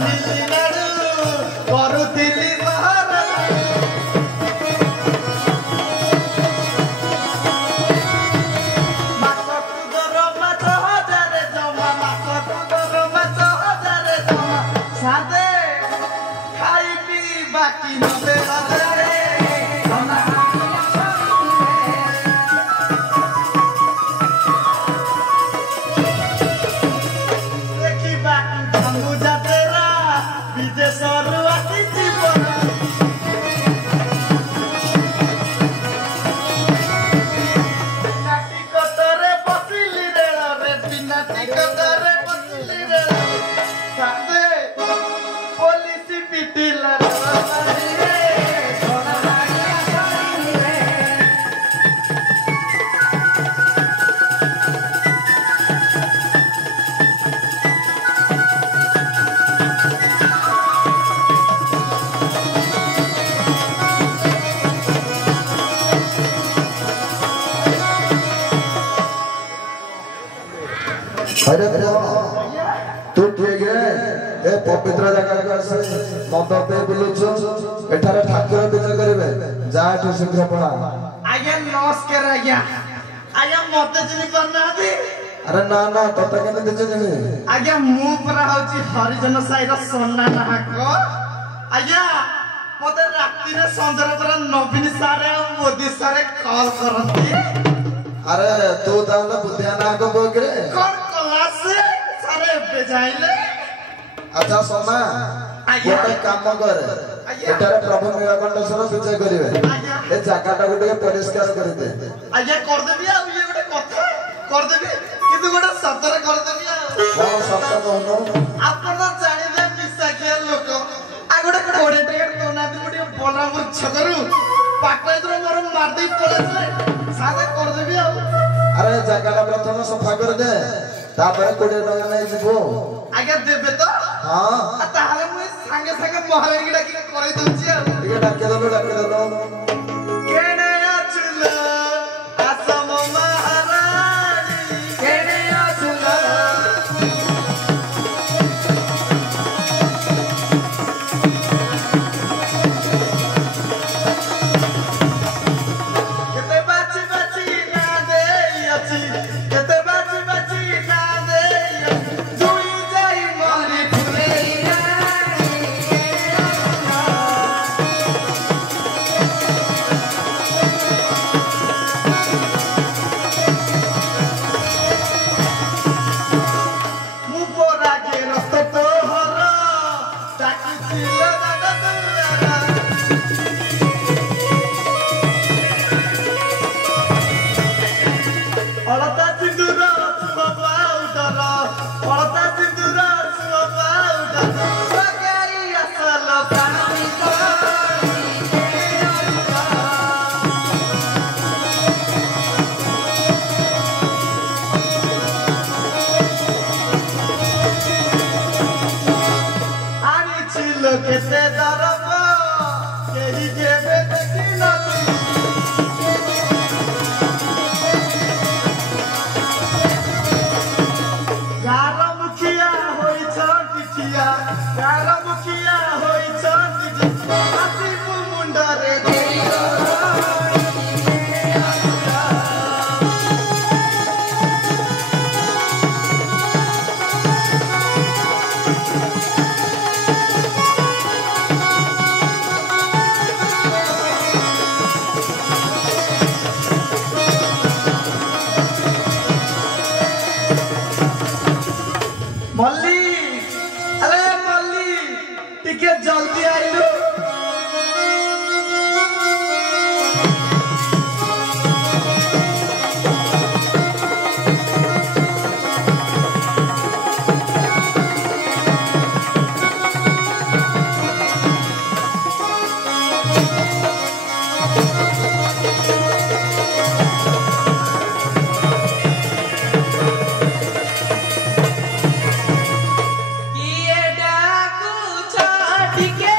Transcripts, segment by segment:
ତାମିଲନାଡୁ କରୁଥିଲି ସହର ମାସକୁ ଦରମା 6,000 ଜମା ମାସକୁ ଦରମା 6,000 ଜମା ସାଦେ ଖାଇ ପିଇ ବାକି 90,000 अरे तू ठीक है ए पवित्र जगह का से मत पे बुलुछु एठारे ठाकुर पूजा करिवे जा एठु शीघ्र पड़ा आज्ञा नमस्कार आज्ञा मते जिनि करना दे अरे ना ना तते केने दिजे जने आज्ञा मु परा होची हरिजन साईर सोना नाहक आज्ञा मते रात्रि रे संजर पर नवीन सारे मोदी सारे कॉल करंती अरे तू ताले बुद्धियाना को बोगरे कौन क्लास सारे बेजाइले अच्छा सोना गोटे काम कर एटारे प्रभु नीलकंठेश्वर पूजा करिवे ए जगहटा गुटे परिष्कार कर दे आज्ञा कर देबी आ ये गोटे कथा कर देबी किंतु गोटे सतर कर देबी आ कौन सत्य कहनो आपण तो जानि दे मिसा के लोक आ गोटे कोड़े टिकट कोना दी गोटे बोला मूर्छ करू पाटले तो मोर मार दे पळेले सादा कर देबी आ अरे जगहटा प्रथम सफा कर दे तापर 20 टका नै जिवो आज्ञा देबे तो हां ताहाले मु संगे संगे महारानी डाकी करई दउची आ ठीक डाके दलो केने आचुल आसम महारानी केने आचुल केते बाची बाची ना दे अछि केते बाची बाची ना दे जुई जाई मारी फुलेइया केते दरब केही जेबे देखि नती गार मुखिया होई छ किठिया गार मुखिया होई छ किठिया आसी मुंडरे देई मल्ली अरे मल्ली टिके जल्दी आइलो किए डाकू छाटी के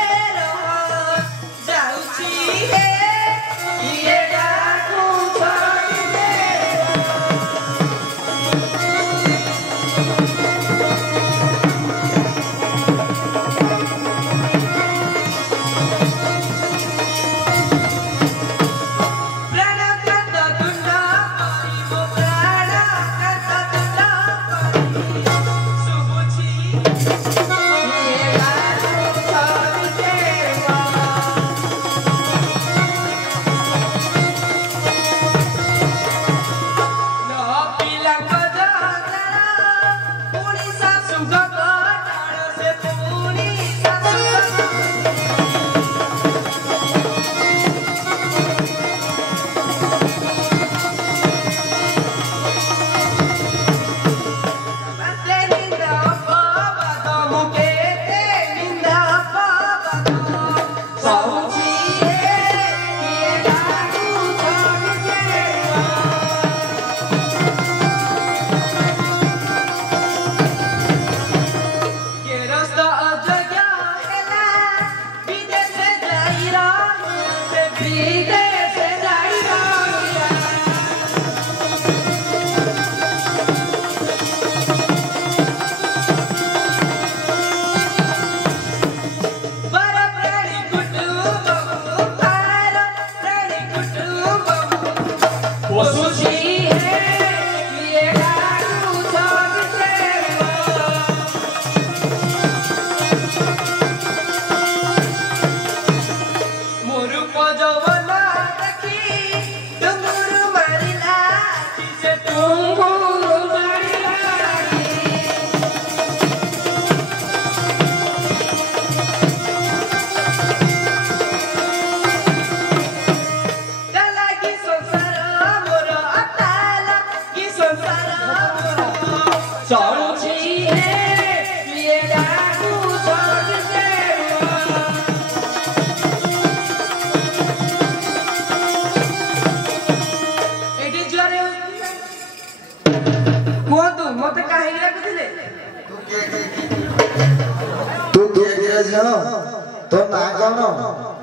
तो ना कौन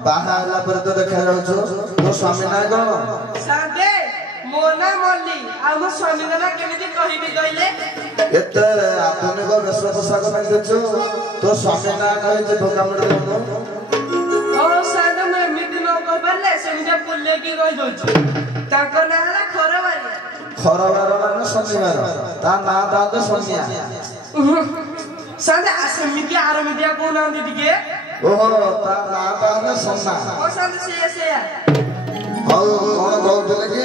बाहर आला पर तो देखा जाउछो तो स्वामी ना कौन सादे मोना मल्ली आ मो स्वामी ना केमिति कहिबी कइले एते आधुनिक वेश पोशाक पिंधुछु तो स्वामी ना कहि जे भोगामड देनो ओ सादे मैं एमिति न कहबले सेमिति पुल्ले की कहि दोछु ताको ना हला खरवार माने शनिवार ता ना दादे सोनिया सादे आसेमिति आरमिदिया को नाम दिदिके ओहो ता ना दादे सोना ओ सादे से हौ कोन कहउतले कि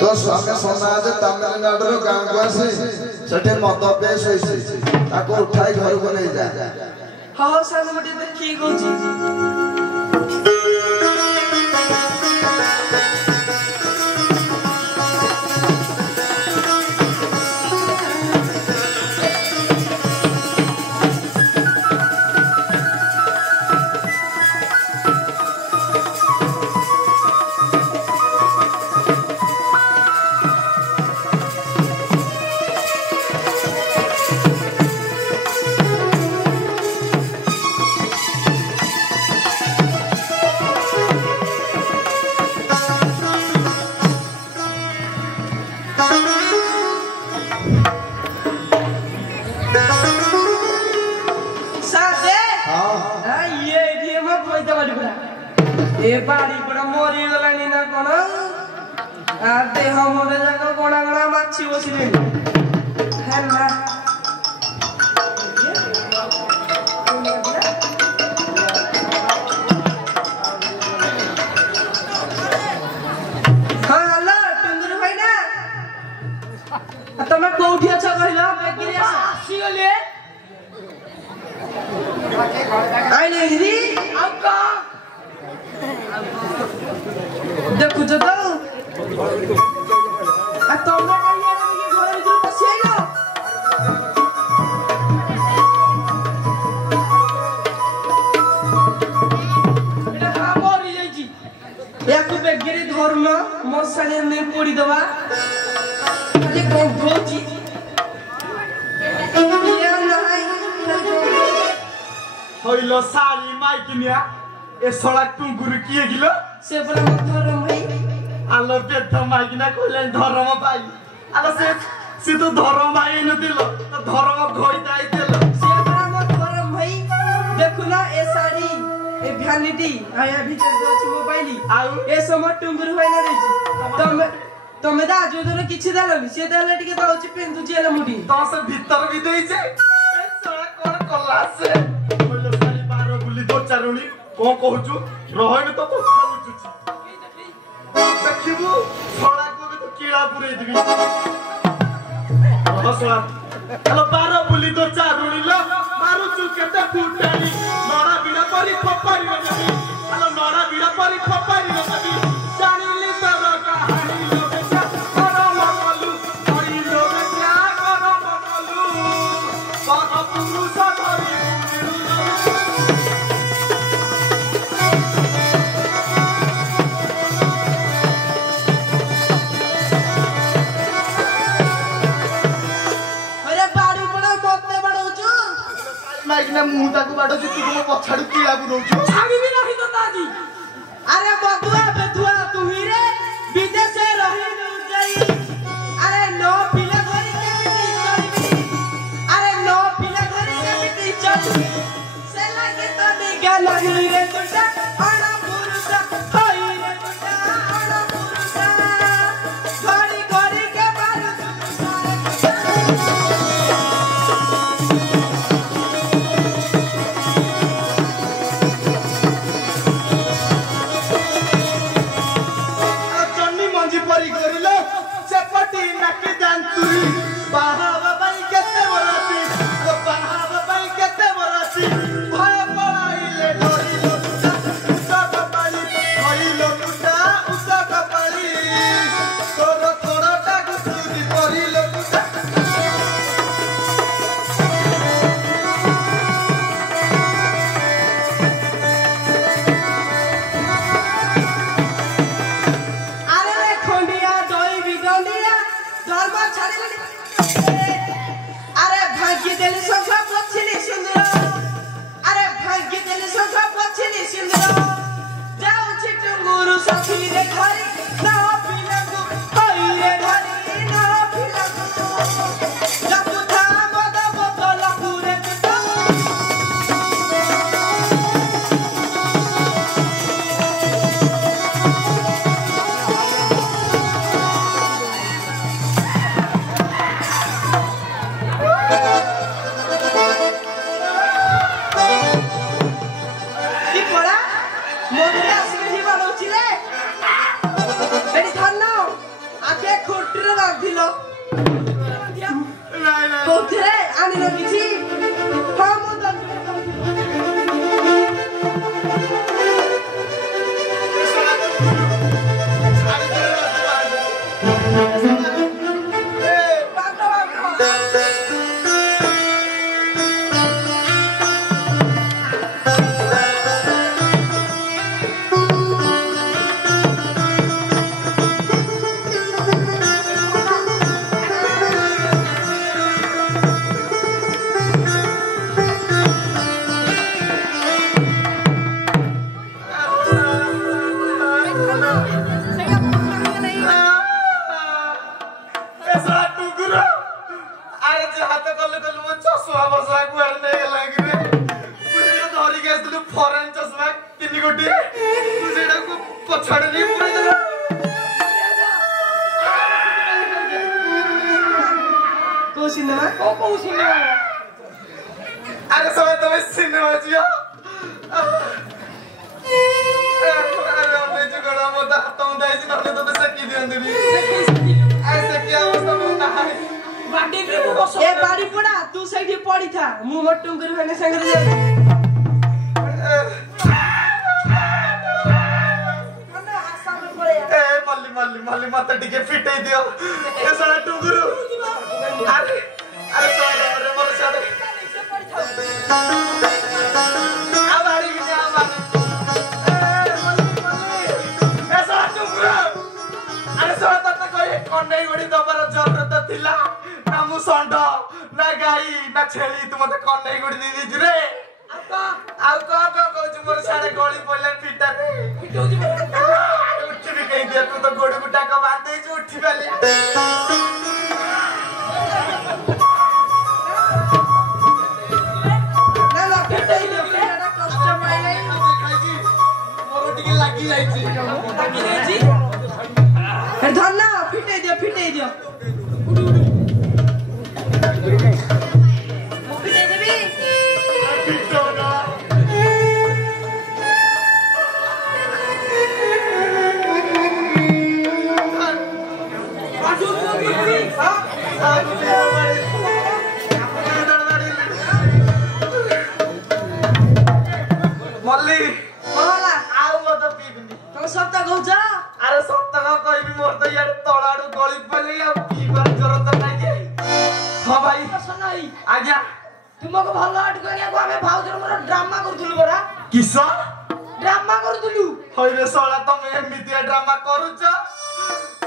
तो स्वामी सोना जे तमिलनाडु रो गांव को आसे सेठे मद पेश होइसे ताको उठाई घर को नै जा हां सादे मटे देखि कहउची ए बाड़ी पड़ा मोरी गलानी ना कोन आ देह मोरे जाको कोणा कोणा माछी बसिले हैला हां हेलो टुंगुर भाई ना तमे कोठी अछ कहिलो बेगिरी आसी गले आइले दी आका देखु जो तो आ तोमरा कालिया के घर भीतर पसी आइलो एटा हाबरी जाईची याकु बेगिरी धरलो मसाले ने पोड़ी दवा खाली गंधोची ये नहीं হইলো সারি মাইকিনিয়া এ সড়া টুঙ্গুরু কিয়ে গিল से बोला मत धरम भाई আলো পেট মাইকিনা কইলেন ধরম ভাই আলো সে তো ধরম ভাই এনে দিল তো ধরম ঘই দাই দিল से बोला मत धरम भाई देखो ना ए साड़ी ए भ्यानिटी आया भीतर जो अछि मोबाइल आउ ए समय टुंगुर होई ना देछि तमे दा जोदर किछि दालनी से दाले टिके दउछि पेंदु जेल मुडी তো সে ভিতর বি দেইছে এ সড়া কোন কলা সে হইলো সারি 12 গুলি দো চারুনি কোন কহুচু রহইন তো তো খাউচুছি দেখিবু সড়া কো তো কিড়া পুরাই দিবি সড়া হ্যালো 12 গুলি দো চারুনি লো মারুচু কেতে ফুটানি নড়া বিড়া পরি খপারি নবি হ্যালো নড়া বিড়া পরি খপারি নবি জানিলি তোর কাহানি লোকে করো মকলু ওই লোকে ক্যা করো মকলু বাহ পুরুষ ধরি माइक ना मुंह ताकू बाडो छु तू पछाडू कीड़ा बुनौछु छाड़ी भी नहीं तो दादी अरे बदुआ बेदुआ तू ही रे विदेश रही न जाई अरे नो पिला घरी के बिटी चली अरे नो पिला घरी के बिटी चली से लागे तो निगा नहीं रे तुझा अणा पुरुषा होई रे तुझा अणा पुरुषा घरी घरी के बारू परी करिलो सेपटी नाकी दांतुरी बाहावा बाई केते बराती बाहावा बाई केते बराती भय पळाइले डरिलो तुटा उसा कपाली कइलो तुटा उसा कपाली तोर थोड़ाटा गुसुदी करिलो तुटा अरे भाग्य देले संख्या पछिली सुंदर अरे भाग्य देले संख्या पछिली सुंदर जाऊ छिटु गुरु सखी रे घरी ना पिलगु होई रे घरी ना पिलगु जपु था मद बोतल पुरे तो अरे सब तुम्हें सिनेमा जिया अरे हमने जो गड़ा मोटा हाथों में दाइजी ना तो सकी दियंदरी ऐसे क्या अवस्था में ना है बाडी पे वो बस ए बाडी पड़ा तू सही पड़ी था मुंह मट्टू कर मैंने संग रे ए मल्ली मल्ली मल्ली माता टिके फिटे दियो ए साला टुगुरु अरे अरे साला मोर साला आवारी की आवारी ऐसा टुकड़ा अरे साला तो कोई कन्नई बड़ी दबार जरूरत थिला ना मु संड ना गाई ना छेली तू मते कन्नई गुडी दी दिज रे आउ को कहू मोर साडे गली पहिले फिटा रे फिटौ जी उठी भी कहि दे तू तो गोड़ गुटा का बांध दे जो उठी वाली लागी जाइछि धन्ना फिटे दियो फिटे देबी फिटो ना बाजू मल्ली होला आउ मत पीबनी तो सत्ता कहउछ अरे सत्ता कहबी मोर त यार तळाडू गळी पले आ पीबार जरूरत नाही के हां भाई सनाई आजा तुमको भलो आट करिया को हमें भाउजर मोर ड्रामा करथुलु बरा किसा ड्रामा करथुलु होय रे साला तमे एमितिया ड्रामा करूछ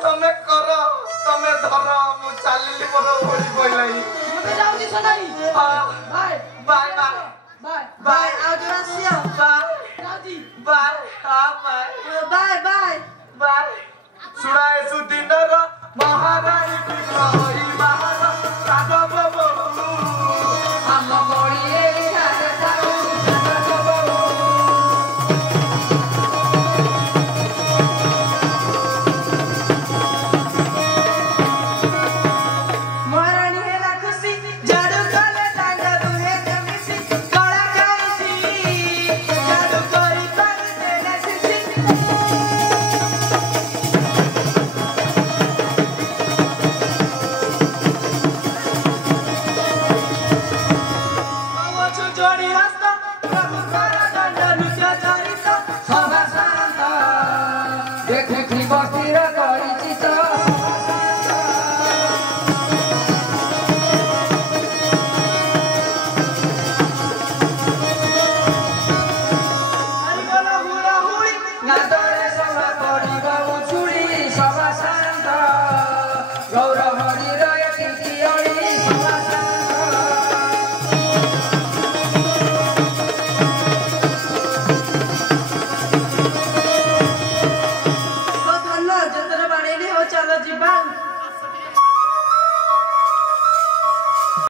तमे करो तमे धर मु चालिली मोर होली पइलाई मते जाउची सनाई हां बाय बाय बाय बाय बाय आज रासिया बाय राजी बाय हां बाय सुनाए सुदिनर महारानी की